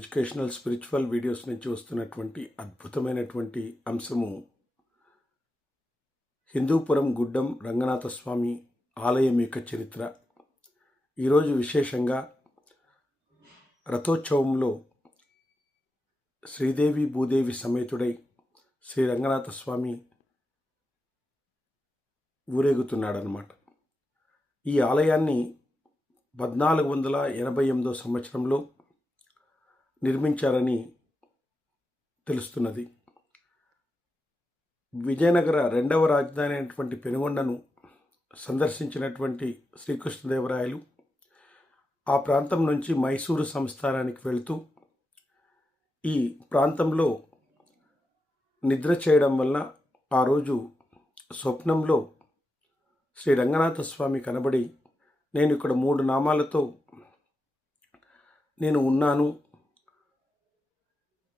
Educational spiritual videos నుంచి వస్తున్నటువంటి అద్భుతమైనటువంటి అంశము హిందూపురం గుడ్డం రంగనాథ స్వామి ఆలయం యొక్క చరిత్ర. ఈరోజు విశేషంగా రథోత్సవంలో శ్రీదేవి భూదేవి సమేతుడై శ్రీ రంగనాథ స్వామి ఊరేగుతున్నాడనమాట ఈ ఆలయాన్ని పద్నాలుగు వందల ఎనభై ఎనిమిదో సంవత్సరంలో నిర్మించారని తెలుస్తున్నది. విజయనగర రెండవ రాజధాని అయినటువంటి పెనుగొండను సందర్శించినటువంటి శ్రీకృష్ణదేవరాయలు ఆ ప్రాంతం నుంచి మైసూరు సంస్థానానికి వెళుతూ ఈ ప్రాంతంలో నిద్ర చేయడం వల్ల ఆ రోజు స్వప్నంలో శ్రీ రంగనాథ స్వామి కనబడి నేను ఇక్కడ మూడు నామాలతో నేను ఉన్నాను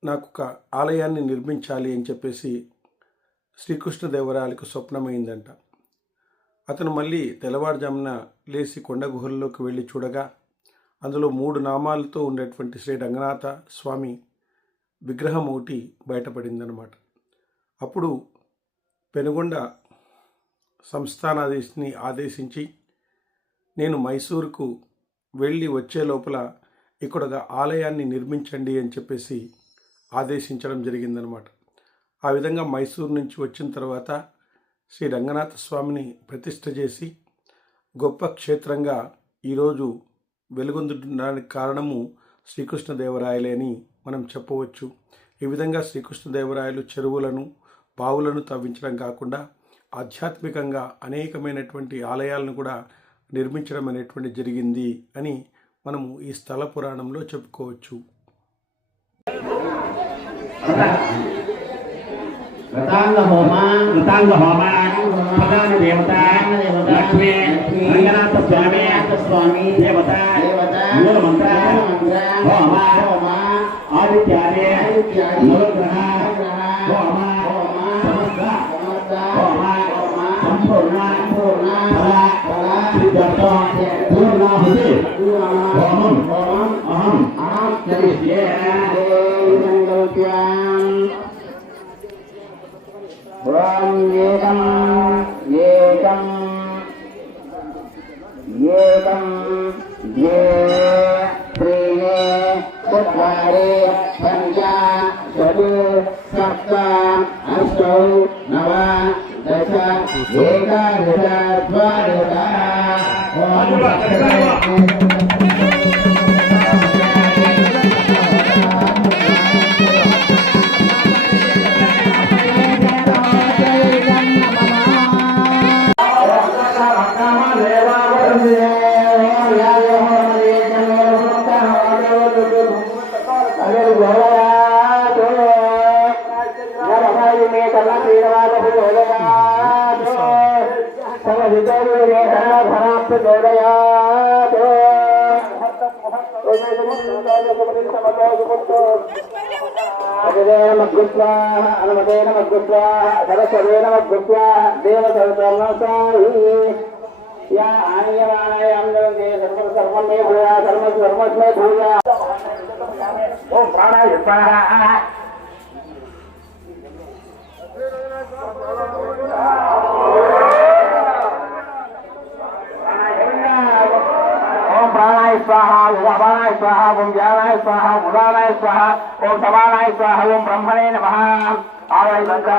నాకు ఒక ఆలయాన్ని నిర్మించాలి అని చెప్పేసి శ్రీకృష్ణదేవరాయలకు స్వప్నమైందంట. అతను మళ్ళీ తెల్లవారుజామున లేచి కొండ గుహల్లోకి వెళ్ళి చూడగా అందులో మూడు నామాలతో ఉండేటువంటి శ్రీ రంగనాథ స్వామి విగ్రహం ఒకటి బయటపడిందనమాట అప్పుడు పెనుగొండ సంస్థానాధీశిని ఆదేశించి నేను మైసూరుకు వెళ్ళి వచ్చే లోపల ఇక్కడ ఆలయాన్ని నిర్మించండి అని చెప్పేసి ఆదేశించడం జరిగిందనమాట. ఆ విధంగా మైసూరు నుంచి వచ్చిన తర్వాత శ్రీ రంగనాథ స్వామిని ప్రతిష్ఠ చేసి గొప్ప క్షేత్రంగా ఈరోజు వెలుగొందడానికి కారణము శ్రీకృష్ణదేవరాయలే అని మనం చెప్పవచ్చు. ఈ విధంగా శ్రీకృష్ణదేవరాయలు చెరువులను బావులను తవ్వించడం కాకుండా ఆధ్యాత్మికంగా అనేకమైనటువంటి ఆలయాలను కూడా నిర్మించడం అనేటువంటి జరిగింది అని మనము ఈ స్థల పురాణంలో చెప్పుకోవచ్చు. రతాంగ హోమ ఋతాంగ హోమ ప్రధాన దేవత లక్ష్మి రంగనాథ స్వామి స్వామి దేవత దేవత మూల మంత్ర హోమ హోమ ఆదిత్యాది ఆదిత్యాది నవగ్రహ హోమ సమస్త హోమ సంపూర్ణ ఫల సిద్ధార్థ పూర్ణాహుతి హోమం అహం కరిష్యే trang Bom ye tâm ye tâm ye tâm ye trine kutvari pancha sadu sapta astu nava dasa eka ca dvadasa Om Bhakti హనుమతేన మగ్గుత్వా సరస్వతేన మగ్గుత్వా దేవతరసాయి యా ఆనీయమానాయ అందరం సర్వం మే భూయా సర్వ సర్వస్మే భూయా ஓம் பிராணாய பிராணா प्राणाय स्वाहा उपानाय स्वाहा ओम ज्ञानाय स्वाहा उदानाय स्वाहा ओम समानाय स्वाहा ओम ब्रह्मणे नमः आवाय गंगा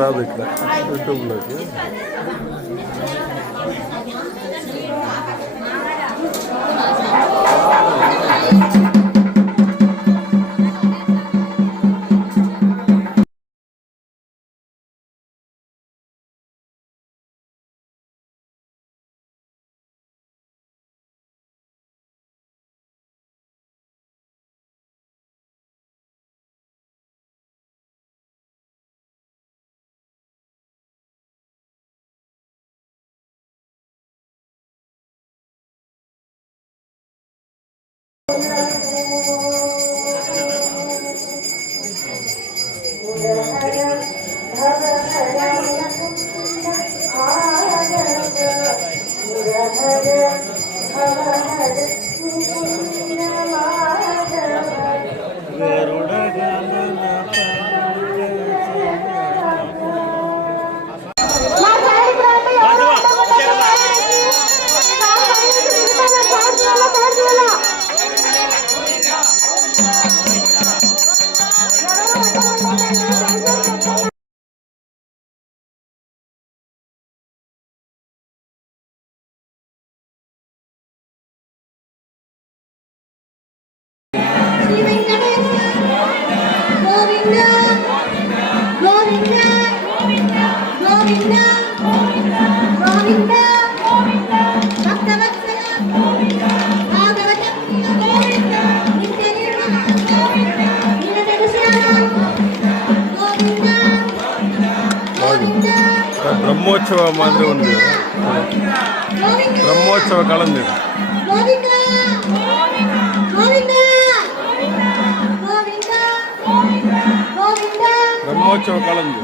రాదు ఇట్లా యూట్యూబ్లోకి ಬ್ರಹ್ಮೋತ್ಸವ ಮಾತ್ರ ಒಂದು ಬ್ರಹ್ಮೋತ್ಸವ ಕಳಂದು ಬ್ರಹ್ಮೋತ್ಸವ ಕಳಂದು